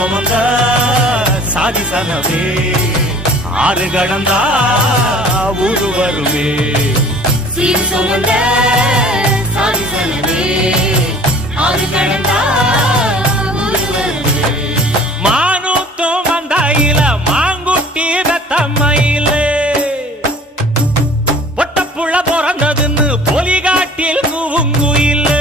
சுமந்த சாதி சனமே ஆறு கடந்தா ஊரு வருமே சீர் சுமந்த சாதி சனமே ஆறு கடந்தா ஊரு வருமே மானூத்தும் வந்தாயில மாங்குட்டி தத்தம்மையிலே பொட்டப்புள்ள பிறந்ததுன்னு பொலிகாட்டில் கூவுங்குயிலே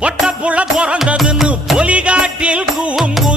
பொட்டப்புள்ள பிறந்ததுன்னு பொலிகாட்டில் கூவுங்கு